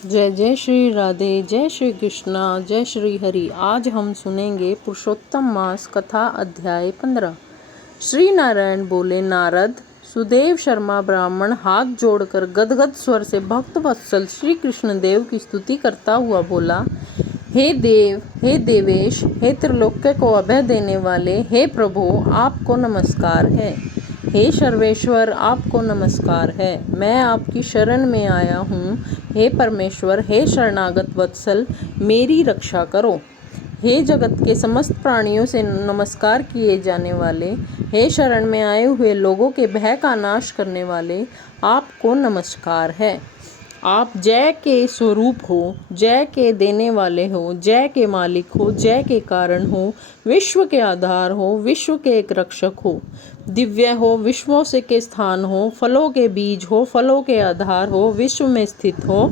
जय जय श्री राधे, जय श्री कृष्णा, जय श्री हरि। आज हम सुनेंगे पुरुषोत्तम मास कथा अध्याय 15। श्री नारायण बोले, नारद, सुदेव शर्मा ब्राह्मण हाथ जोड़कर गदगद स्वर से भक्त वत्सल श्री कृष्ण देव की स्तुति करता हुआ बोला, हे देव, हे देवेश, हे त्रिलोक्य को अभय देने वाले, हे प्रभु, आपको नमस्कार है। हे सर्वेश्वर, आपको नमस्कार है। मैं आपकी शरण में आया हूँ। हे परमेश्वर, हे शरणागत वत्सल, मेरी रक्षा करो। हे जगत के समस्त प्राणियों से नमस्कार किए जाने वाले, हे शरण में आए हुए लोगों के भय का नाश करने वाले, आपको नमस्कार है। आप जय के स्वरूप हो, जय के देने वाले हो, जय के मालिक हो, जय के कारण हो, विश्व के आधार हो, विश्व के एक रक्षक हो, दिव्य हो, विश्वों से के स्थान हो, फलों के बीज हो, फलों के आधार हो, विश्व में स्थित हो,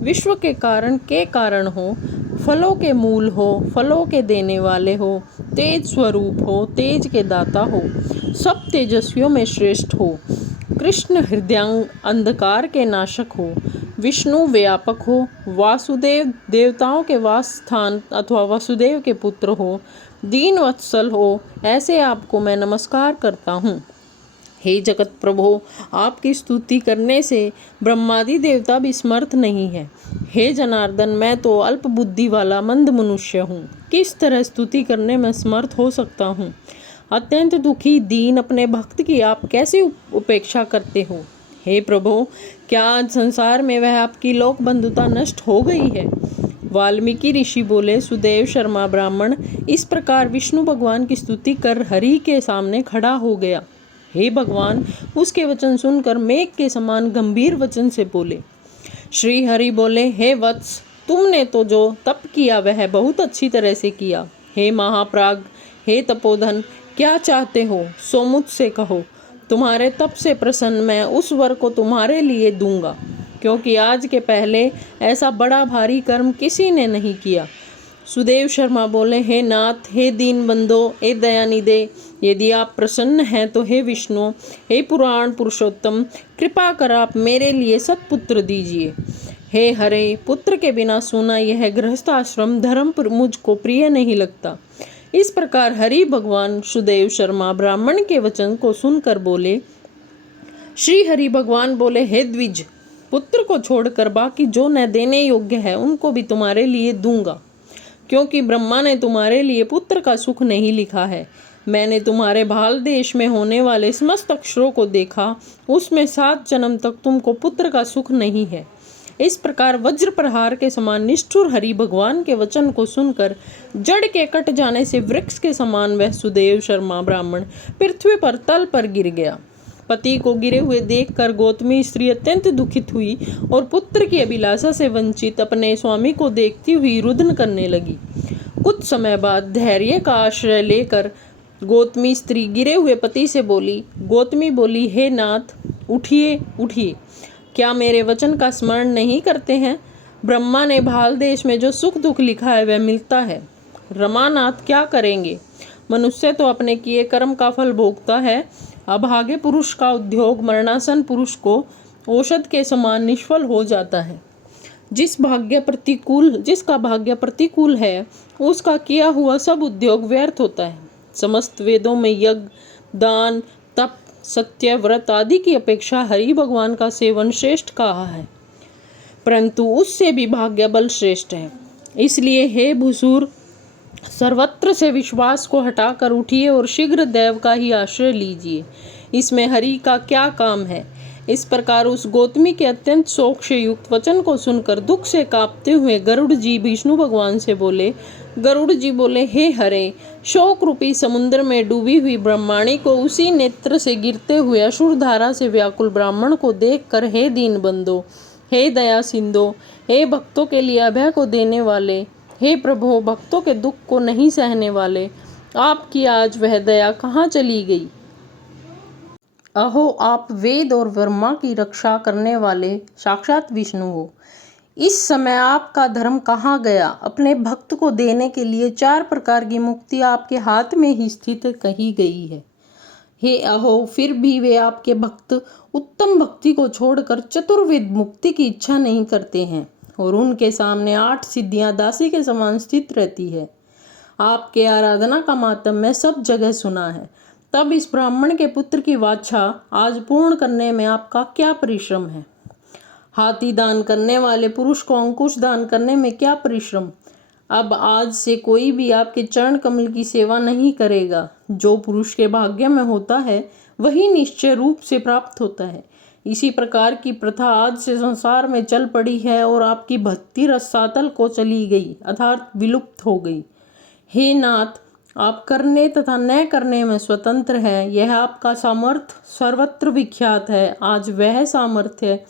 विश्व के कारण हो, फलों के मूल हो, फलों के देने वाले हो, तेज स्वरूप हो, तेज के दाता हो, सब तेजस्वियों में श्रेष्ठ हो, कृष्ण हृदयांग अंधकार के नाशक हो, विष्णु व्यापक हो, वासुदेव देवताओं के वास स्थान अथवा वासुदेव के पुत्र हो, दीन वत्सल हो, ऐसे आपको मैं नमस्कार करता हूँ। हे जगत प्रभो, आपकी स्तुति करने से ब्रह्मादि देवता भी समर्थ नहीं है। हे जनार्दन, मैं तो अल्प बुद्धि वाला मंद मनुष्य हूँ, किस तरह स्तुति करने में समर्थ हो सकता हूँ। अत्यंत दुखी दीन अपने भक्त की आप कैसे उपेक्षा करते हो। हे प्रभो, क्या आज संसार में वह आपकी लोक बंधुता नष्ट हो गई है। वाल्मीकि ऋषि बोले, सुदेव शर्मा ब्राह्मण इस प्रकार विष्णु भगवान की स्तुति कर हरि के सामने खड़ा हो गया। हे भगवान, उसके वचन सुनकर मेघ के समान गंभीर वचन से बोले। श्री हरि बोले, हे वत्स, तुमने तो जो तप किया वह बहुत अच्छी तरह से किया। हे महाप्राग, हे तपोधन, क्या चाहते हो सो मुझसे कहो। तुम्हारे तप से प्रसन्न मैं उस वर को तुम्हारे लिए दूंगा, क्योंकि आज के पहले ऐसा बड़ा भारी कर्म किसी ने नहीं किया। सुदेव शर्मा बोले, हे नाथ, हे दीन बंधो, हे दयानिधे, यदि आप प्रसन्न हैं तो हे विष्णु, हे पुराण पुरुषोत्तम, कृपा कर आप मेरे लिए सत्पुत्र दीजिए। हे हरे, पुत्र के बिना सोना यह गृहस्थ आश्रम धर्म मुझको प्रिय नहीं लगता। इस प्रकार हरि भगवान सुदेव शर्मा ब्राह्मण के वचन को सुनकर बोले। श्री हरि भगवान बोले, हे द्विज, पुत्र को छोड़कर बाकी जो न देने योग्य है उनको भी तुम्हारे लिए दूंगा, क्योंकि ब्रह्मा ने तुम्हारे लिए पुत्र का सुख नहीं लिखा है। मैंने तुम्हारे भाल देश में होने वाले समस्त अक्षरों को देखा, उसमें 7 जन्म तक तुमको पुत्र का सुख नहीं है। इस प्रकार वज्र प्रहार के समान निष्ठुर हरि भगवान के वचन को सुनकर जड़ के कट जाने से वृक्ष के समान वह सुदेव शर्मा ब्राह्मण पृथ्वी पर तल पर गिर गया। पति को गिरे हुए देखकर गौतमी स्त्री अत्यंत दुखित हुई और पुत्र की अभिलाषा से वंचित अपने स्वामी को देखती हुई रुदन करने लगी। कुछ समय बाद धैर्य का आश्रय लेकर गौतमी स्त्री गिरे हुए पति से बोली। गौतमी बोली, हे नाथ, उठिए उठिए, क्या मेरे वचन का स्मरण नहीं करते हैं। ब्रह्मा ने भाल देश में जो सुख दुख लिखा है वह मिलता है। रमानाथ क्या करेंगे। मनुष्य तो अपने किए कर्म का फल भोगता है। अभागे पुरुष का उद्योग मरणासन पुरुष को औषध के समान निष्फल हो जाता है। जिसका भाग्य प्रतिकूल है उसका किया हुआ सब उद्योग व्यर्थ होता है। समस्त वेदों में यज्ञ, दान, तप, सत्य, व्रत आदि की अपेक्षा हरि भगवान का सेवन श्रेष्ठ कहा है, परंतु उससे भी भाग्य बल श्रेष्ठ है। इसलिए हे भूसुर, सर्वत्र से विश्वास को हटाकर उठिए और शीघ्र देव का ही आश्रय लीजिए। इसमें हरि का क्या काम है। इस प्रकार उस गौतमी के अत्यंत शोक से युक्त वचन को सुनकर दुख से कांपते हुए गरुड़ जी विष्णु भगवान से बोले। गरुड़ जी बोले, हे हरे, शोक रूपी समुद्र में डूबी हुई ब्रह्माणी को उसी नेत्र से गिरते हुए असुर धारा से व्याकुल ब्राह्मण को देखकर, हे दीन बंधो, हे दया सिंधो, हे भक्तों के लिए अभय को देने वाले, हे प्रभु, भक्तों के दुख को नहीं सहने वाले, आपकी आज वह दया कहाँ चली गई। अहो, आप वेद और ब्रह्मा की रक्षा करने वाले साक्षात विष्णु हो। इस समय आपका धर्म कहाँ गया। अपने भक्त को देने के लिए 4 प्रकार की मुक्ति आपके हाथ में ही स्थित कही गई है। हे अहो, फिर भी वे आपके भक्त उत्तम भक्ति को छोड़कर चतुर्विध मुक्ति की इच्छा नहीं करते हैं। और उनके सामने 8 सिद्धियां दासी के समान स्थित रहती है। आपके आराधना का मातम मैं सब जगह सुना है। तब इस ब्राह्मण के पुत्र की वांछा आज पूर्ण करने में आपका क्या परिश्रम है? हाथी दान करने वाले पुरुष को अंकुश दान करने में क्या परिश्रम? अब आज से कोई भी आपके चरण कमल की सेवा नहीं करेगा। जो पुरुष के भाग्य में होता है वही निश्चय रूप से प्राप्त होता है। इसी प्रकार की प्रथा आज से संसार में चल पड़ी है और आपकी भक्ति रसातल को चली गई अर्थात विलुप्त हो गई। हे नाथ, आप करने तथा न करने में स्वतंत्र है। यह आपका सामर्थ्य सर्वत्र विख्यात है। आज वह सामर्थ्य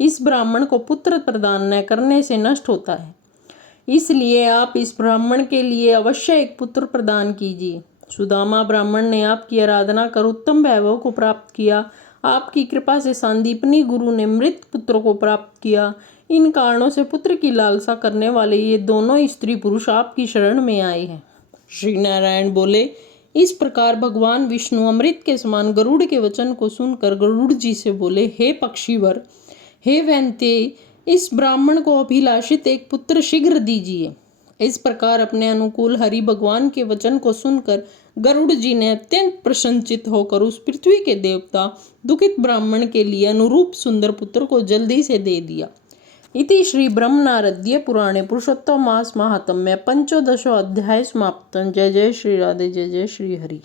इस ब्राह्मण को पुत्र प्रदान न करने से नष्ट होता है। इसलिए आप इस ब्राह्मण के लिए अवश्य एक पुत्र प्रदान कीजिए। सुदामा ब्राह्मण ने आपकी आराधना कर उत्तम वैभव को प्राप्त किया। आपकी कृपा से सांदीपनी गुरु ने मृत पुत्र को प्राप्त किया। इन कारणों से पुत्र की लालसा करने वाले ये दोनों स्त्री पुरुष आपकी शरण में आए हैं। श्री नारायण बोले, इस प्रकार भगवान विष्णु अमृत के समान गरुड़ के वचन को सुनकर गरुड़ जी से बोले, हे पक्षीवर, हे वैन्ते, इस ब्राह्मण को अभिलाषित एक पुत्र शीघ्र दीजिए। इस प्रकार अपने अनुकूल हरि भगवान के वचन को सुनकर गरुड़ जी ने अत्यंत प्रसन्नचित होकर उस पृथ्वी के देवता दुखित ब्राह्मण के लिए अनुरूप सुंदर पुत्र को जल्दी से दे दिया। इति श्री ब्रह्मनारद्ये पुराणे पुरुषोत्तम मास महात्म्ये पंचोदशो अध्याय समाप्तम्। जय जय श्री राधे, जय जय श्री हरि।